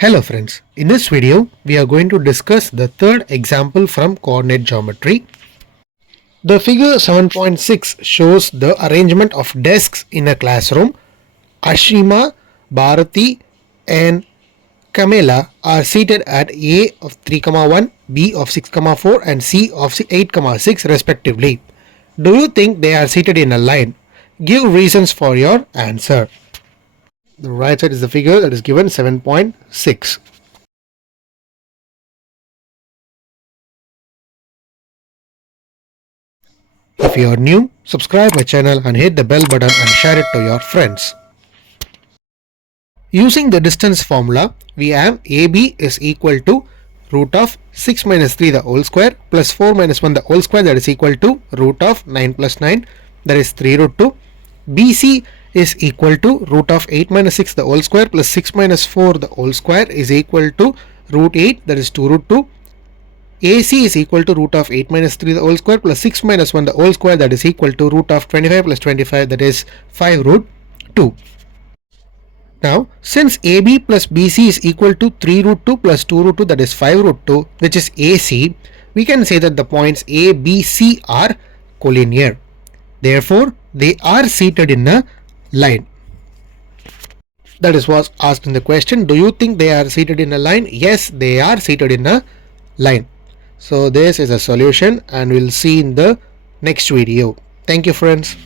Hello friends, in this video we are going to discuss the third example from coordinate geometry. The figure 7.6 shows the arrangement of desks in a classroom. Ashima, Bharati and Kamela are seated at A of 3,1, B of 6,4 and C of 8,6 respectively. Do you think they are seated in a line? Give reasons for your answer. The right side is the figure that is given 7.6. If you are new, subscribe my channel and hit the bell button and share it to your friends. Using the distance formula, we have AB is equal to root of 6 minus 3 the whole square plus 4 minus 1 the whole square, that is equal to root of 9 plus 9, that is 3 root 2. BC is equal to root of 8 minus 6 the whole square plus 6 minus 4 the whole square is equal to root 8, that is 2 root 2. AC is equal to root of 8 minus 3 the whole square plus 6 minus 1 the whole square, that is equal to root of 25 plus 25, that is 5 root 2. Now, since AB plus BC is equal to 3 root 2 plus 2 root 2, that is 5 root 2, which is AC, we can say that the points A, B, C are collinear. Therefore, they are seated in a line. That is what's asked in the question. Do you think they are seated in a line? Yes, they are seated in a line. So this is a solution and we'll see in the next video. Thank you friends.